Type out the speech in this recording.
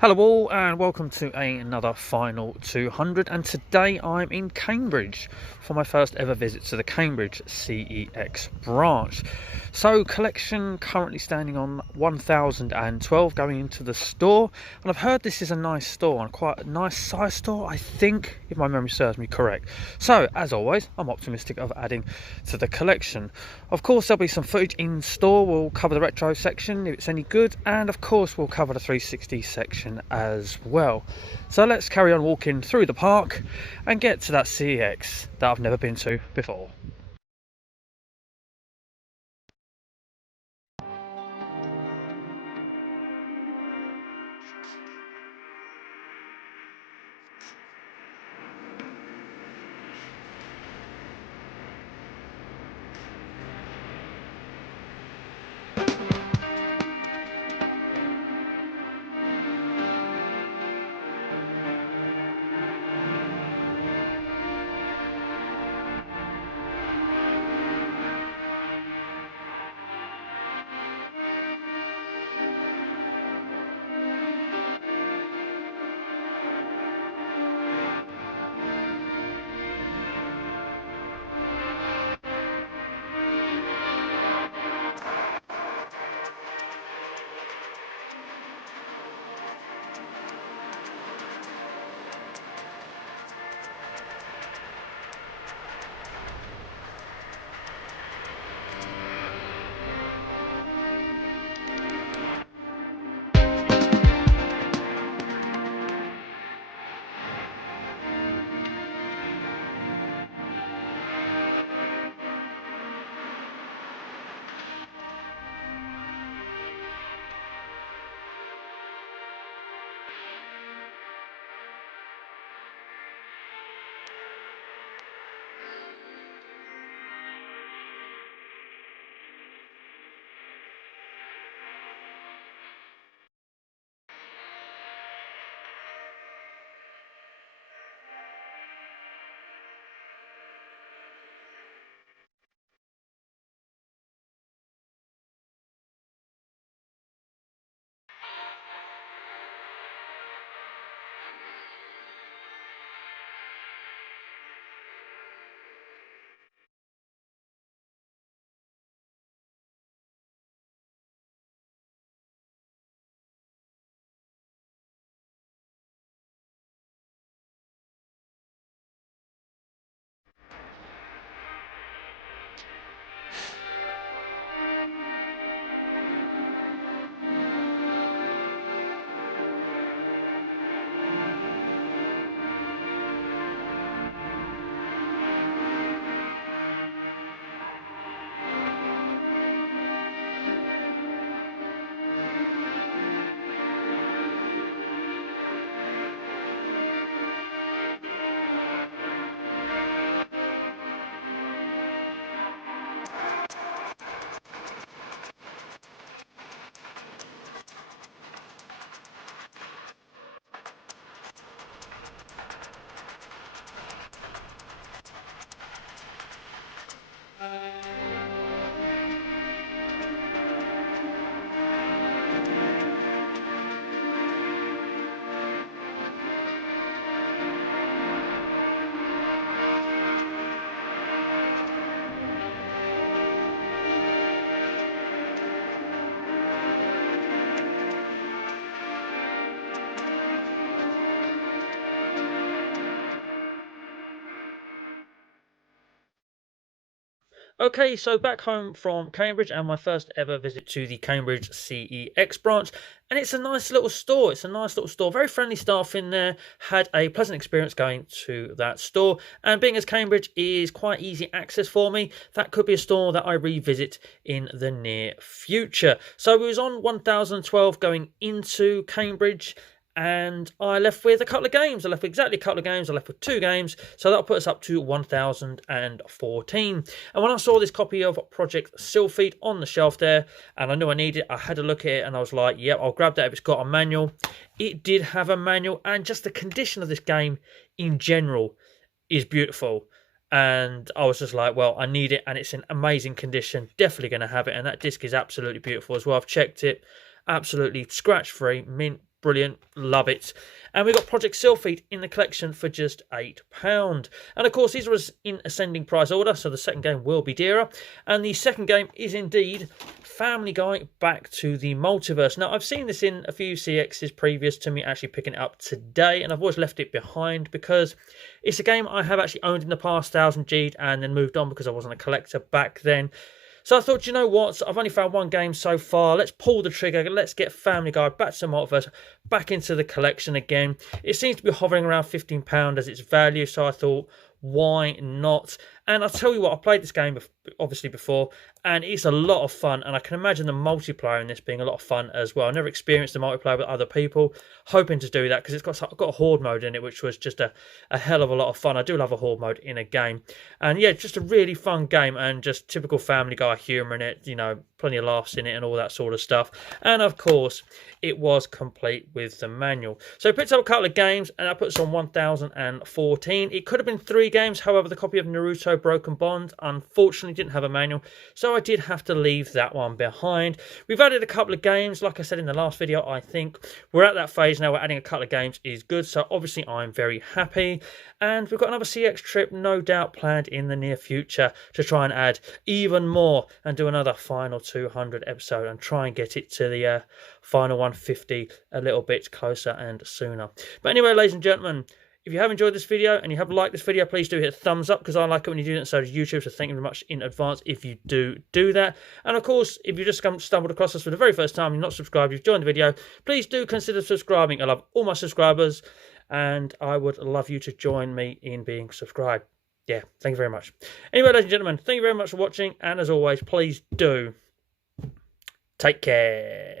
Hello all and welcome to another Final 200, and today I'm in Cambridge for my first ever visit to the Cambridge CEX branch. So collection currently standing on 1012 going into the store, and I've heard this is a nice store and quite a nice size store, I think, if my memory serves me correct. So as always, I'm optimistic of adding to the collection. Of course there'll be some footage in store. We'll cover the retro section if it's any good, and of course we'll cover the 360 section as well. So let's carry on walking through the park and get to that CEX that I've never been to before. Okay, so back home from Cambridge and my first ever visit to the Cambridge CEX branch, and it's a nice little store. It's a nice little store, very friendly staff in there. Had a pleasant experience going to that store, and being as Cambridge is quite easy access for me, that could be a store that I revisit in the near future. So we was on 1012 going into Cambridge, and I left with a couple of games. I left with exactly a couple of games. I left with 2 games, so that'll put us up to 1014. And when I saw this copy of Project Sylphid on the shelf there, and I knew I needed it, I had a look at it, and I was like, yep, I'll grab that if it's got a manual. It did have a manual, and just the condition of this game in general is beautiful. And I was just like, well, I need it, and it's in amazing condition. Definitely going to have it, and that disc is absolutely beautiful as well. I've checked it. Absolutely scratch-free, mint, brilliant, love it. And we got Project Sylphid in the collection for just £8. And of course, these are in ascending price order, so the second game will be dearer. And the second game is indeed Family Guy Back to the Multiverse. Now, I've seen this in a few CXs previous to me actually picking it up today, and I've always left it behind because it's a game I have actually owned in the past, 1000G'd, and then moved on because I wasn't a collector back then. So I thought, you know what, I've only found one game so far, let's pull the trigger, let's get Family Guy back to the multiverse, back into the collection again. It seems to be hovering around £15 as its value, so I thought, why not? And I'll tell you what, I played this game obviously before, and it's a lot of fun, and I can imagine the multiplayer in this being a lot of fun as well. I never experienced the multiplayer with other people, hoping to do that because it's got a horde mode in it, which was just a hell of a lot of fun. I do love a horde mode in a game, and yeah, just a really fun game, and just typical Family Guy humour in it, you know, plenty of laughs in it and all that sort of stuff. And of course, it was complete with the manual. So I picked up a couple of games, and I put this on 1014. It could have been 3 games, however, the copy of Naruto Broken Bond unfortunately didn't have a manual, so I did have to leave that one behind. We've added a couple of games, like I said in the last video. I think we're at that phase now where adding a couple of games is good, so obviously I'm very happy. And we've got another CX trip no doubt planned in the near future to try and add even more and do another final 200 episode and try and get it to the final 150 a little bit closer and sooner. But anyway, ladies and gentlemen, if you have enjoyed this video and you have liked this video, please do hit a thumbs up because I like it when you do that, and so does YouTube, so thank you very much in advance if you do that. And of course, if you just stumbled across us for the very first time, you're not subscribed, you've joined the video, please do consider subscribing. I love all my subscribers, and I would love you to join me in being subscribed. Yeah, thank you very much. Anyway, ladies and gentlemen, thank you very much for watching, and as always, please do take care.